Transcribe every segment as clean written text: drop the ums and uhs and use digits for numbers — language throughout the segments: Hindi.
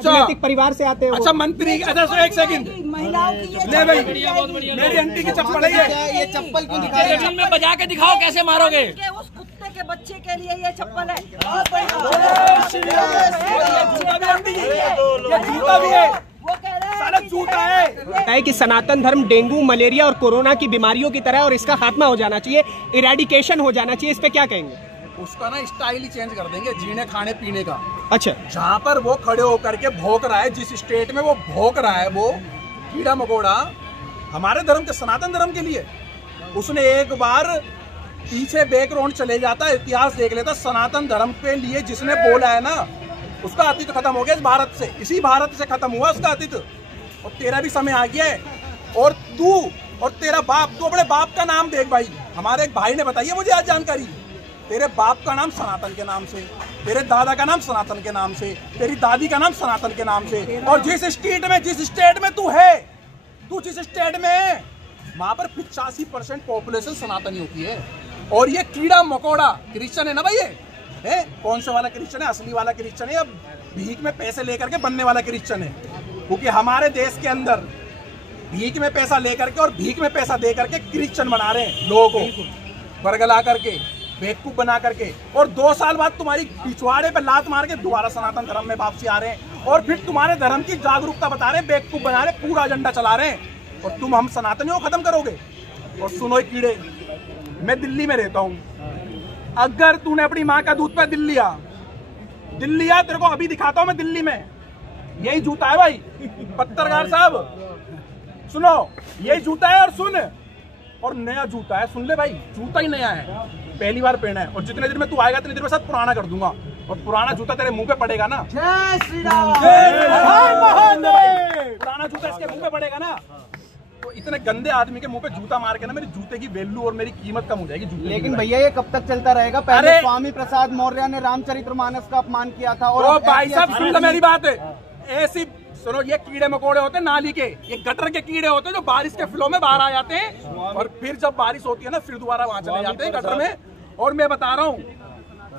राजनीतिक परिवार से आते हो। अच्छा मंत्री, अच्छा एक सेकंड महिलाओं की ले भाई, मेरी आंटी की चप्पल है ये चप्पल क्यों दिखा रहे हैं? में बजा के दिखाओ कैसे मारोगे। उस कुत्ते के बच्चे के लिए ये चप्पल है। जूता भी है, वो कह रहे सारा जूता है कि सनातन धर्म डेंगू, मलेरिया और कोरोना की बीमारियों की तरह है और इसका खात्मा हो जाना चाहिए, इरेडिकेशन हो जाना चाहिए। इस पे क्या कहेंगे? उसका ना स्टाइल ही चेंज कर देंगे, जीने खाने पीने का। अच्छा, जहाँ पर वो खड़े होकर के भौंक रहा है, जिस स्टेट में वो भौंक रहा है, वो कीड़ा मकोड़ा हमारे धर्म के, सनातन धर्म के लिए, उसने एक बार पीछे बैकग्राउंड चले जाता, इतिहास देख लेता, सनातन धर्म के लिए जिसने बोला है ना, उसका अतीत खत्म हो गया इस भारत से, इसी भारत से खत्म हुआ उसका अतीत। और तेरा भी समय आ गया है। और तू और तेरा बाप, तू अपने बाप का नाम देख भाई। हमारे एक भाई ने बताई मुझे आज जानकारी, तेरे बाप का नाम सनातन के नाम से, तेरे दादा का नाम सनातन के नाम से, तेरी दादी का नाम सनातन के नाम से। और जिस स्टेट में तू है, तू जिस स्टेट में है, वहां पर 85% पॉपुलेशन सनातनी होती है। और ये कीड़ा मकोड़ा क्रिश्चियन है ना भाई, ये है कौन सा वाला क्रिश्चियन है? असली वाला क्रिश्चियन है या भीख में पैसे लेकर के बनने वाला क्रिश्चियन है? क्योंकि हमारे देश के अंदर भीख में पैसा लेकर के और भीख में पैसा दे करके क्रिश्चियन बना रहे हैं लोगों को, बरगला करके, बेवकूफ बना करके। और 2 साल बाद तुम्हारी पिछवाड़े पे लात मार के दोबारा सनातन धर्म में वापसी आ रहे हैं और फिर तुम्हारे धर्म की जागरूकता बता रहे हैं, बेवकूफ बना रहे, पूरा एजेंडा चला रहे हैं। और तुम हम सनातनियों को खत्म करोगे। और सुनो कीड़े, मैं दिल्ली में रहता हूँ, अगर तूने अपनी माँ का दूध पे दिल्ली आ, तेरे को अभी दिखाता हूँ मैं दिल्ली में, यही जूता है भाई पत्रकार साहब, सुनो यही जूता है। और सुन, और नया जूता है, सुन ले भाई, जूता ही नया है, पहली बार पहना है। और जितने देर में तू आएगा इतने देर में साथ पुराना कर दूंगा, और पुराना जूता तेरे मुंह पे पड़ेगा ना। जय श्री राम, पुराना जूता इसके मुंह पे पड़ेगा ना, तो इतने गंदे आदमी के मुंह पे जूता मार के ना मेरी जूते की वैल्यू और मेरी कीमत कम हो जाएगी जूते। लेकिन भैया ये कब तक चलता रहेगा? पहले स्वामी प्रसाद मौर्य ने रामचरितमानस का अपमान किया था। और भाई साहब सुन लो मेरी बात, ऐसी सुनो, ये कीड़े मकोड़े होते हैं नाली के, ये गटर के कीड़े होते हैं जो बारिश के फ्लो में बाहर आ जाते हैं और फिर जब बारिश होती है ना फिर दोबारा वहां चले जाते हैं गटर में। और मैं बता रहा हूँ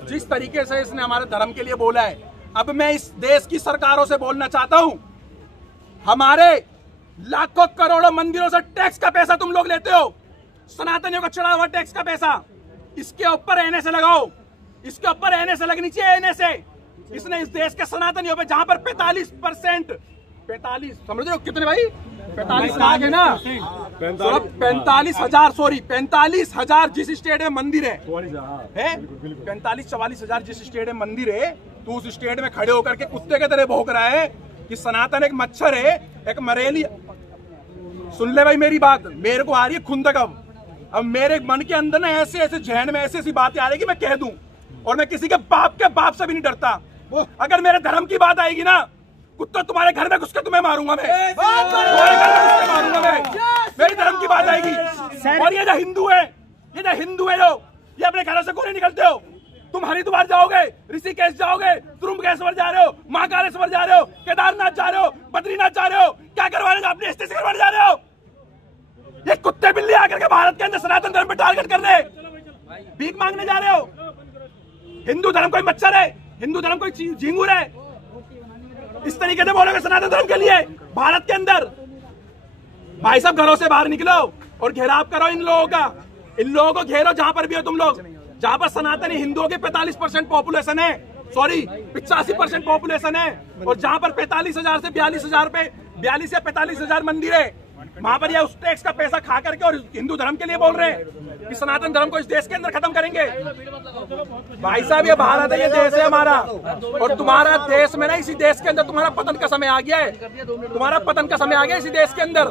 जिस तरीके से इसने हमारे धर्म के लिए बोला है, अब मैं इस देश की सरकारों से बोलना चाहता हूँ, हमारे लाखों करोड़ों मंदिरों से टैक्स का पैसा तुम लोग लेते हो, सनातनियों का चढ़ा हुआ टैक्स का पैसा, इसके ऊपर एनएसए लगाओ, इसके ऊपर एनएसए लगनी चाहिए, एनएसए। इसने इस देश के सनातनियों पे जहां पर 45% 45 समझ रहे हो कितने भाई, 45 लाख है ना, 45,000 सॉरी 45,000 जिस स्टेट में मंदिर है 45-44 हजार जिस स्टेट में मंदिर है, तो उस स्टेट में खड़े होकर के कुत्ते के तरह भौंक रहा है कि सनातन एक मच्छर है, एक मरेली। सुन ले भाई मेरी बात, मेरे को आ रही है खुंदक। अब मेरे मन के अंदर ना ऐसे ऐसे जहन में ऐसी ऐसी बातें आ रही कि मैं कह दूं, और मैं किसी के बाप से भी नहीं डरता। वो अगर मेरे धर्म की बात आएगी ना, कुत्ता तुम्हारे घर में घुस के तुम्हें मारूंगा मैं, तुम्हारे घर में घुस के मारूंगा मैं। मेरी धर्म की बात आएगी। और ये जो हिंदू है, जो ये अपने घरों से क्यों नहीं निकलते हो? तुम हरिद्वार जाओगे, ऋषिकेश जाओगे, त्रुंबकेश्वर जा रहे हो, महाकालेश्वर जा रहे हो, केदारनाथ जा रहे हो, बद्रीनाथ जा रहे हो, क्या करवाने अपनी एसटी से करवाने जा रहे हो? ये कुत्ते बिल्ली आकर के भारत के अंदर सनातन धर्म पे टारगेट कर रहे, भीख मांगने जा रहे हो। हिंदू धर्म कोई मच्छर है, हिंदू धर्म कोई झिंगुर है? इस तरीके से बोलोगे सनातन धर्म के लिए भारत के अंदर? भाई साहब घरों से बाहर निकलो और घेराव करो इन लोगों का, इन लोगों को घेरो जहां पर भी हो तुम लोग, जहां पर सनातनी हिंदुओं के 45% पॉपुलेशन है, सॉरी 85% पॉपुलेशन है, और जहां पर 45,000 से 42,000 पे 42 या 45,000 मंदिर है, वहां पर ये उस टैक्स का पैसा खा करके और हिंदू धर्म के लिए बोल रहे हैं कि सनातन धर्म को इस देश के अंदर खत्म करेंगे। भाई साहब ये भारत है, ये देश है हमारा, और तुम्हारा देश में ना, इसी देश के अंदर तुम्हारा पतन का समय आ गया है, तुम्हारा पतन का समय आ गया इसी देश के अंदर।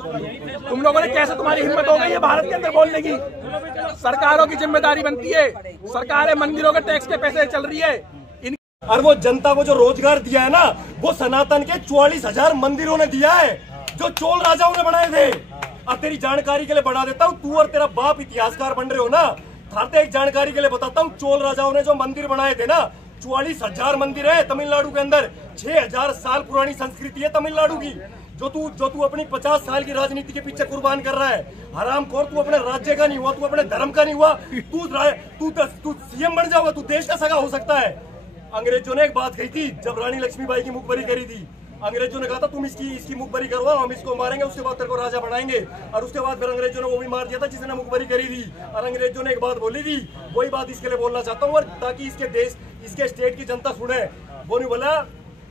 तुम लोगों ने कैसे, तुम्हारी हिम्मत हो गई है भारत के अंदर बोलने की? सरकारों की जिम्मेदारी बनती है, सरकारें मंदिरों के टैक्स के पैसे चल रही है। और वो जनता को जो रोजगार दिया है ना, वो सनातन के 44,000 मंदिरों ने दिया है, जो चोल राजाओं ने बनाए थे। अब तेरी जानकारी के लिए बढ़ा देता हूँ, तू और तेरा बाप इतिहासकार बन रहे हो ना, थाते एक जानकारी के लिए बताता हूँ, चोल राजाओं ने जो मंदिर बनाए थे ना, 44,000 मंदिर है तमिलनाडु के अंदर। 6,000 साल पुरानी संस्कृति है तमिलनाडु की, जो तू अपनी 50 साल की राजनीति के पीछे कुर्बान कर रहा है। हरामखोर, तू अपने राज्य का नहीं हुआ, तू अपने धर्म का नहीं हुआ, तू सीएम बन जाओगा, तू देश का सगा हो सकता है। अंग्रेजों ने एक बात कही थी जब रानी लक्ष्मीबाई की मुखबरी करी थी, अंग्रेजों ने कहा था तुम इसकी मुखबरी करवाओ, हम इसको मारेंगे, उसके बाद तेरे को राजा बनाएंगे। और उसके बाद फिर अंग्रेजों ने वो भी मार दिया था जिसने मुखबरी करी थी। और अंग्रेजों ने एक बात बोली थी, वही बात इसके लिए बोलना चाहता हूँ, और ताकि इसके स्टेट की जनता सुने। वो नहीं बोला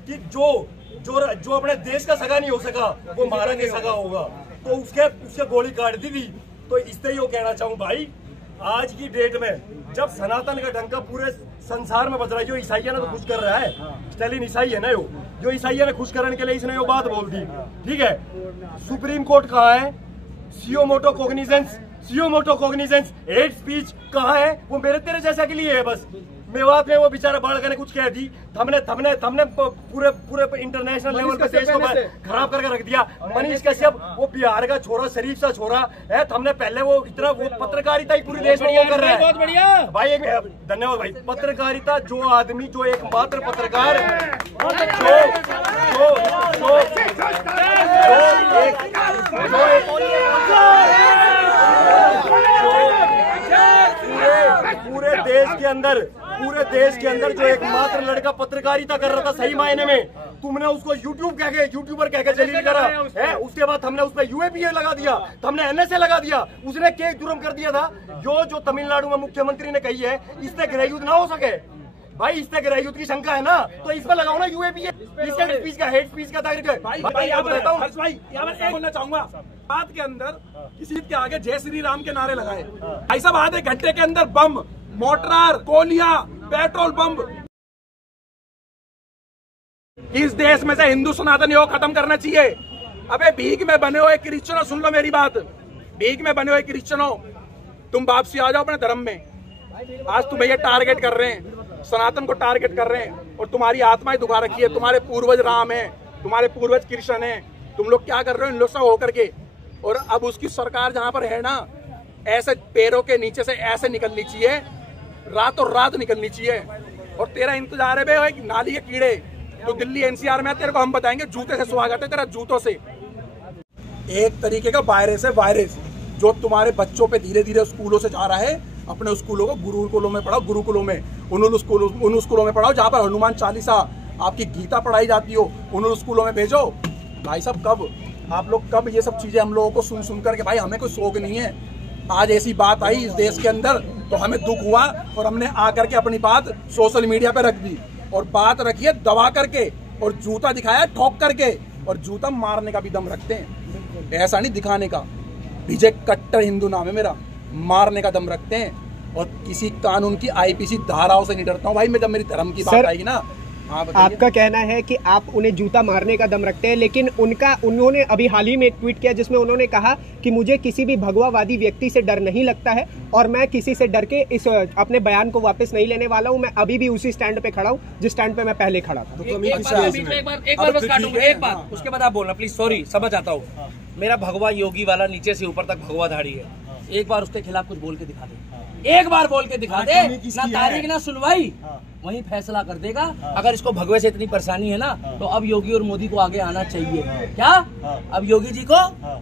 कि जो अपने देश का सगा नहीं हो सका वो मारा के सगा होगा, तो उसके गोली काट दी थी। तो इससे यो कहना चाहूँ भाई, आज की डेट में जब सनातन का डंका पूरे संसार में बज रहा है, जो ईसाइया ने तो खुश कर रहा है, स्टालिन ईसाई है ना, जो ईसाइया ने खुश करने के लिए इसने यो बात बोल दी। ठीक है, सुप्रीम कोर्ट कहाँ है? सीओ मोटो कॉग्निजेंस हेट स्पीच कहाँ है? वो मेरे तेरे जैसा के लिए है बस। मेवात में वो बेचारा बालका ने कुछ कह दी, हमने पूरे इंटरनेशनल लेवल पे देश को खराब करके रख दिया। मनीष कश्यप वो बिहार का छोरा, शरीफ सा छोरा है, हमने पहले वो इतना वो पत्रकारिता ही पूरे देश में वो कर रहा है। बहुत बढ़िया भाई, धन्यवाद भाई। पत्रकारिता, जो आदमी, जो एकमात्र पत्रकार पूरे देश के अंदर जो एकमात्र लड़का पत्रकारिता कर रहा था सही मायने में, तुमने उसको यूट्यूबर कह के जलील करा है। उसके बाद हमने उस पर यूएपीए लगा दिया, हमने एनएसए लगा दिया, उसने क्या जुर्म कर दिया था। जो तमिलनाडु में मुख्यमंत्री ने कही है इससे गृहयुद्ध ना हो सके भाई, इससे गृहयुद्ध की शंका है ना, तो इस पर लगाओ ना यूएपीए। इसका स्पीच का हेट स्पीच का बोलना चाहूंगा, बात के अंदर किसी के आगे जय श्री राम के नारे लगाए भाई साहब, आधे घंटे के अंदर बम, मोर्टार, गोलियां, पेट्रोल पंप। इस देश में से हिंदू सनातन योग खत्म करना चाहिए। अबे भीख में बने हुए क्रिश्चियनों, सुन लो मेरी बात, भीख में बने हुए क्रिश्चियनों, तुम वापसी आ जाओ अपने धर्म में। आज तुम्हें ये टारगेट कर रहे हैं, सनातन को टारगेट कर रहे हैं, और तुम्हारी आत्माएं दुखा रखी है। तुम्हारे पूर्वज राम है, तुम्हारे पूर्वज कृष्ण है, तुम लोग क्या कर रहे हो इन लोग से होकर के। और अब उसकी सरकार जहां पर है ना, ऐसे पैरों के नीचे से ऐसे निकलनी चाहिए, रातों रात निकलनी चाहिए। और तेरा इंतजार है भाई नाली के कीड़े, तो दिल्ली एनसीआर में तेरे को हम बताएंगे, जूते से स्वागत है तेरा, जूतों से। एक तरीके का वायरस है, वायरस जो तुम्हारे बच्चों पे धीरे धीरे स्कूलों से जा रहा है। अपने स्कूलों को गुरुकुलों में पढ़ाओ, गुरुकुलों में, उन स्कूलों में पढ़ाओ जहाँ पर हनुमान चालीसा, आपकी गीता पढ़ाई जाती हो, उन स्कूलों में भेजो। भाई साहब कब आप लोग, कब ये सब चीजें हम लोगों को सुन करके, भाई हमें कोई शौक नहीं है। आज ऐसी बात आई इस देश के अंदर तो हमें दुख हुआ, और हमने आकर के अपनी बात सोशल मीडिया पे रख दी, और बात रखी है दबा करके, और जूता दिखाया ठोक करके, और जूता मारने का भी दम रखते हैं, ऐसा नहीं दिखाने का। विजय कट्टर हिंदू नाम है मेरा, मारने का दम रखते हैं, और किसी कानून की आईपीसी धाराओं से नहीं डरता हूँ भाई मैं। जब मेरी धर्म की बात आएगी ना, आपका कहना है कि आप उन्हें जूता मारने का दम रखते हैं, लेकिन उन्होंने अभी हाल ही में एक ट्वीट किया जिसमें उन्होंने कहा कि मुझे किसी भी भगवावादी व्यक्ति से डर नहीं लगता है, और मैं किसी से डर के इस अपने बयान को वापस नहीं लेने वाला हूं। मैं अभी भी उसी स्टैंड पे खड़ा हूं जिस स्टैंड पे मैं पहले खड़ा था। एक बार बस काटूंगा, एक बार, उसके बाद आप बोलना प्लीज। सॉरी, समझ आता हूँ। मेरा भगवा योगी वाला नीचे से ऊपर तक भगवाधारी है, एक बार उसके खिलाफ कुछ बोल के दिखा दे, एक बार बोल के दिखा दे, ना तारीख ना सुनवाई, वही फैसला कर देगा। अगर इसको भगवे से इतनी परेशानी है ना, तो अब योगी और मोदी को आगे आना चाहिए। क्या अब योगी जी को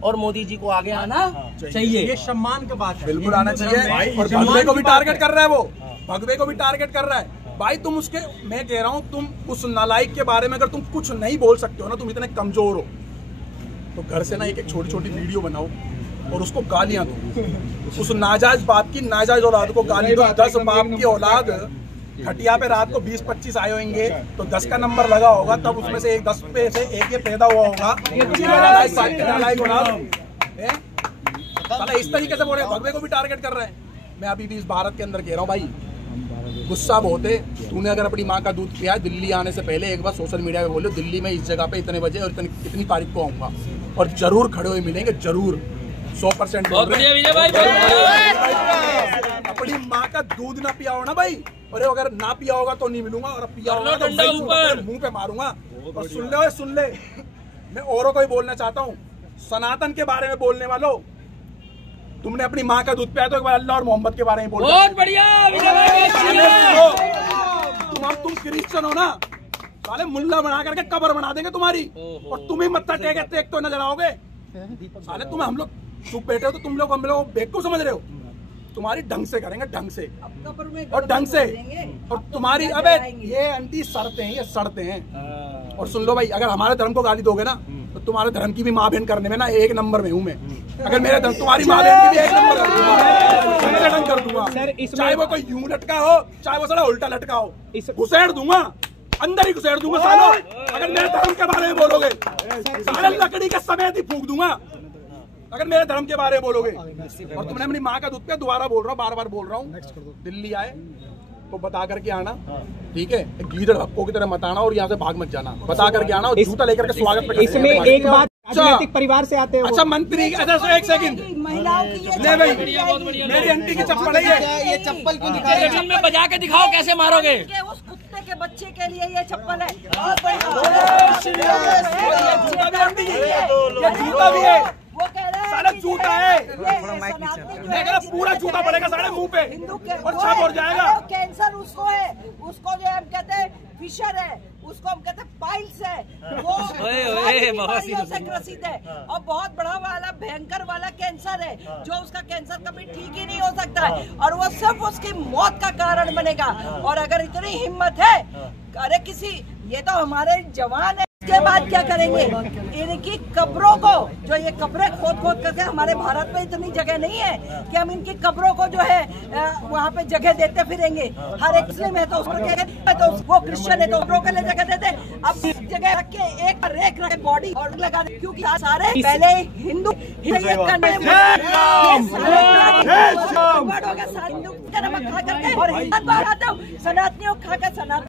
और मोदी जी को आगे आना चाहिए? ये सम्मान की बात है, बिल्कुल आना चाहिए। और भगवे को भी टारगेट कर रहा है, वो भगवे को भी टारगेट कर रहा है भाई। तुम उसके, मैं कह रहा हूँ, तुम उस नालायक के बारे में अगर तुम कुछ नहीं बोल सकते हो ना, तुम इतने कमजोर हो, तो घर से ना एक छोटी छोटी वीडियो बनाओ और उसको गालियां दो। उस नाजायज बाप की, नाजायज औलाद को गाली दो। 10 बाप की औलाद खटिया पे रात को 20-25 आए होंगे, तो 10 का नंबर लगा होगा, तब उसमें से 10 पे से एक ये पैदा हुआ होगा। इस तरीके से बोल रहे, भगवे को भी टारगेट कर रहे हैं। मैं अभी भी इस भारत के अंदर कह रहा हूँ भाई, गुस्सा बहुत है। तूने अगर अपनी माँ का दूध पिया, दिल्ली आने से पहले एक बार सोशल मीडिया पे बोलो, दिल्ली में इस जगह पे इतने बजे और इतनी तारीख को आऊंगा, और जरूर खड़े हुए मिलेंगे, जरूर 100%। अपनी माँ का दूध ना पिया हो ना भाई, और अगर ना पिया होगा तो नहीं मिलूंगा, और पिया होगा तो मुंह पे मारूंगा। और सुन ले, मैं औरों को ही बोलना चाहता हूँ, सनातन के बारे में बोलने वालों, तुमने अपनी माँ का दूध पिया तो एक बार अल्लाह और मोहम्मद के बारे में बोलो। बहुत बढ़िया। तुम क्रिश्चियन हो ना, साले मुल्ला बना करके कब्र बना देंगे तुम्हारी, और तुम ही मत्था टेक तो नजर आओगे साले। तुम हम लोग चुप बैठे हो तो तुम लोग हम लोग बेवकूफ समझ रहे हो। तुम्हारी ढंग से करेंगे, ढंग से और ढंग से। और तुम्हारी, अबे ये आंटी सड़ते हैं, ये सड़ते हैं, और सुन लो भाई, अगर हमारे धर्म को गाली दोगे ना तो तुम्हारे धर्म की भी माँ बहन करने में ना 1 नंबर में हूँ मैं। अगर मेरे धर्म तुम्हारी माँ बहन की भी 1 नंबर कर दूंगा, चाहे वो कोई यूं लटका हो, चाहे वो साला उल्टा लटका हो, घुसेड़ दूंगा, अंदर ही घुसेड़ दूंगा सालों। अगर मेरे धर्म के बारे में बोलोगे साले लकड़ी के समेत ही फूंक दूंगा, अगर मेरे धर्म के बारे में बोलोगे। और तुमने अपनी माँ का दूध पे, दोबारा बोल रहा हूँ, बार बार बोल रहा हूँ, दिल्ली आए तो बता करके आना, ठीक है? गीदड़ भक्कों की तरह मत आना और यहाँ से भाग मत जाना, बता करके आना और जूता लेकर के स्वागत पे। इसमें एक बात, राजनीतिक परिवार से आते हैं। अच्छा मंत्री, अच्छा 1 सेकंड महिलाओं की ये ले भाई, मेरी आंटी की चप्पल है ये चप्पल क्यों दिखा रहे हैं? में बजा के दिखाओ कैसे मारोगे। उस कुत्ते के बच्चे के लिए ये चप्पल है। और ये जूता भी है, वो कह रहे हैं साला जूता है, मैं कह रहा पूरा जूता पड़ेगा साढ़े मुंह पे हिंदू के और छाप और जाएगा। कैंसर उसको है, उसको जो हम कहते हैं फिशर है, उसको हम कहते हैं पाइल्स है, वो बीमारियों से ग्रसित है और बहुत बड़ा वाला भयंकर वाला कैंसर है, जो उसका कैंसर कभी ठीक ही नहीं हो सकता है और वो सिर्फ उसकी मौत का कारण बनेगा। और अगर इतनी हिम्मत है, अरे किसी, ये तो हमारे जवान है, इसके बाद क्या करेंगे? इनकी कब्रों को, जो ये कब्रें खोद खोद करके, हमारे भारत में इतनी जगह नहीं है कि हम इनकी कब्रों को जो है वहाँ पे जगह देते फिरेंगे। हर एक मुस्लिम है तो उसको जगह, तो वो क्रिश्चियन है तो कब्रों के लिए जगह देते। अब जगह रख के एक रेख रखे बॉडी और लगा दे, क्योंकि सारे पहले हिंदू हिंदू खा करके और हिंदू सनातनियों खा कर सनातन